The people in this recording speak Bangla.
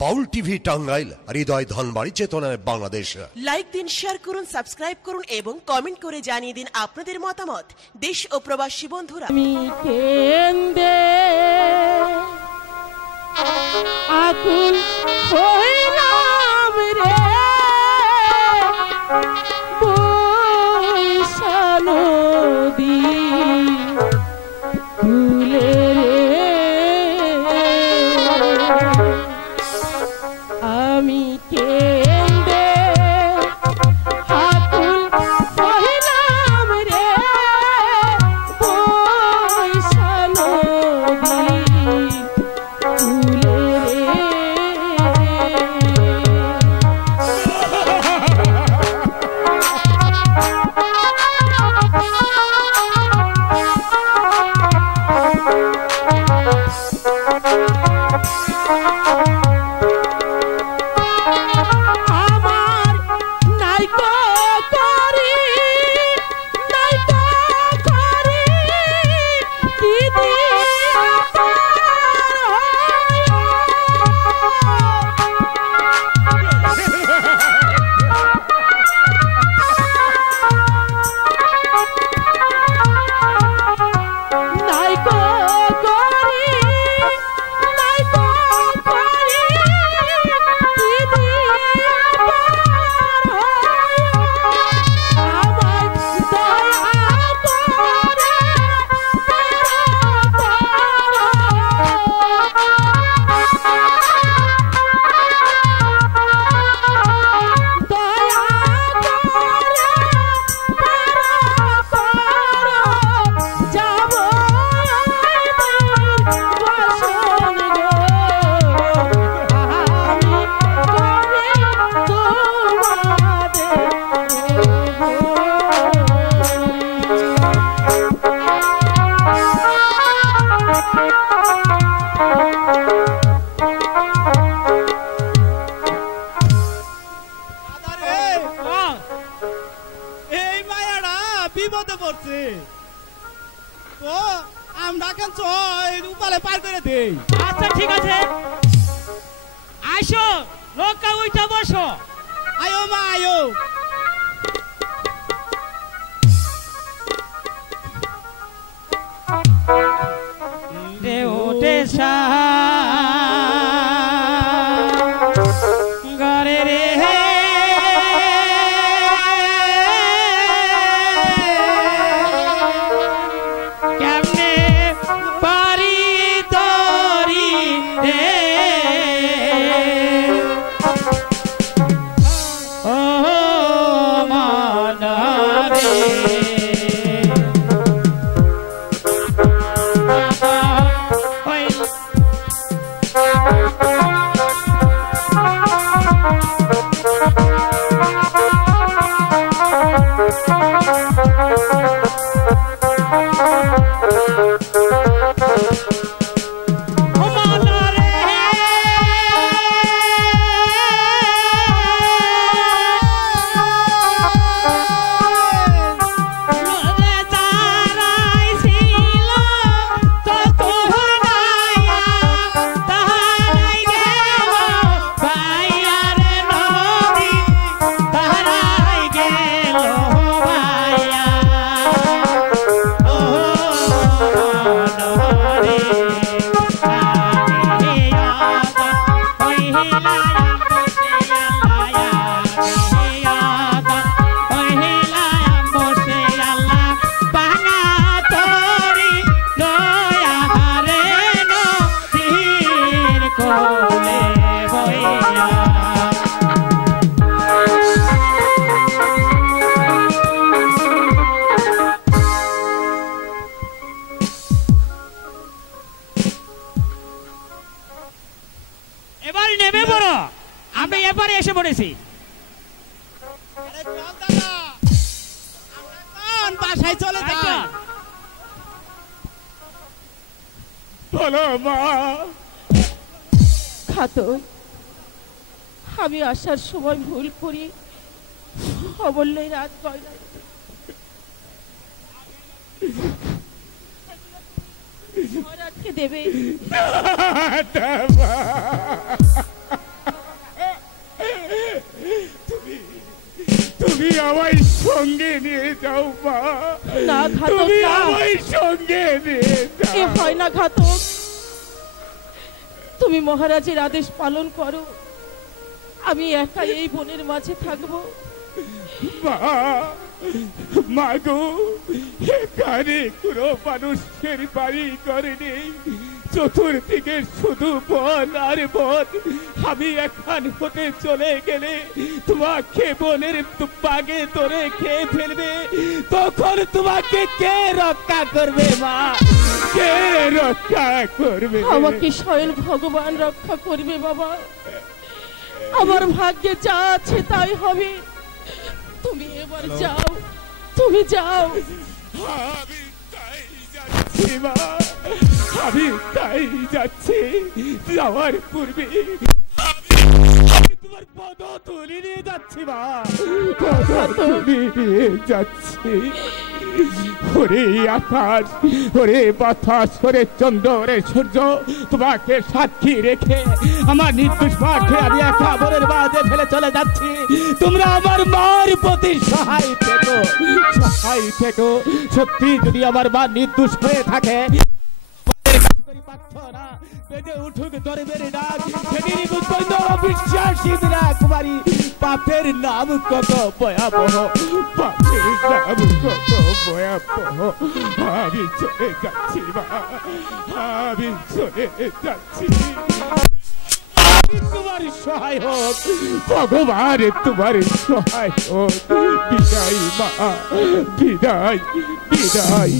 বাউল টিভি টাঙ্গাইল, হৃদয় ধনবাড়ি, চেতনায় বাংলাদেশ। লাইক দিন, শেয়ার করুন, সাবস্ক্রাইব করুন এবং কমেন্ট করে জানিয়ে দিন আপনাদের মতামত। দেশ ও প্রবাসী বন্ধুরা, আমি কেন্দে আকুল হইলাম রে বৈশালো দি ভুলে রে আমি কেন্দে আকুল হইলাম রে বৈশালো দি ভুলে বিপদে পড়ছে তো আমরা কেন উপালে পার করে দেই। আচ্ছা ঠিক আছে, আইসো নৌকা উইঠা বসো। আয়ো মা আয়ো। রে ওঠে ঘরে রে কেমনে পারি তরি রে ও মানা রে এবার নেমে পড়ো, আমি এবারে এসে পড়েছি। বাসায় চলে যাই। বলো মা। খাতো আমি আসার সময় ভুল করি অমূল্যের রাত গয়না দেবে। আমায় সঙ্গে নিয়ে যাও মা, না ঘাতক তুমি না, আমায় সঙ্গে নিয়ে এ যাও। হয় না ঘাতক। তুমি মহারাজের আদেশ পালন করো, আমি একা এই বনের মাঝে থাকবো। মা গো, এখানে কোনো মানুষের বাড়ি ঘর নেই, চতুর্দিকে শুধু বন আর বন। আমি এখান হতে চলে গেলে তোমাকে বনের বাগে ধরে খেয়ে ফেলবে, তখন তোমাকে কে রক্ষা করবে মা? কে রক্ষা করবে? আমাকে স্বয়ং ভগবান রক্ষা করবে বাবা। আমার ভাগ্যে যা আছে তাই হবে। তুমি এবার যাও, তুমি যাও। আমি তাই যাচ্ছি মা, আমি তাই যাচ্ছি। যাওয়ার পূর্বে আমি তোমার পদ তুলে নিয়ে যাচ্ছি মা, পদ তুলে নিয়ে যাচ্ছি। ওরে আকাশ, ওরে বাতাস, ওরে চন্দ্র, ওরে সূর্য, তোমাকে সাক্ষী রেখে আমার নির্দোষ মাকে আমি একা বনের মাঝে ফেলে চলে যাচ্ছি। তোমরা আমার মার প্রতি সহায় থেকো, সহায় থেকো। সত্যি যদি আমার মা নির্দোষ হয়ে থাকে, পাপের নাম কত ভয়াবহ, পাপের নাম কত ভয়াবহ। আমি চলে যাচ্ছি মা, আমি চলে যাচ্ছি। তোমার সহায় হোক ভগবান, তোমার সহায় হোক। বিদায় মা, বিদায়, বিদায়।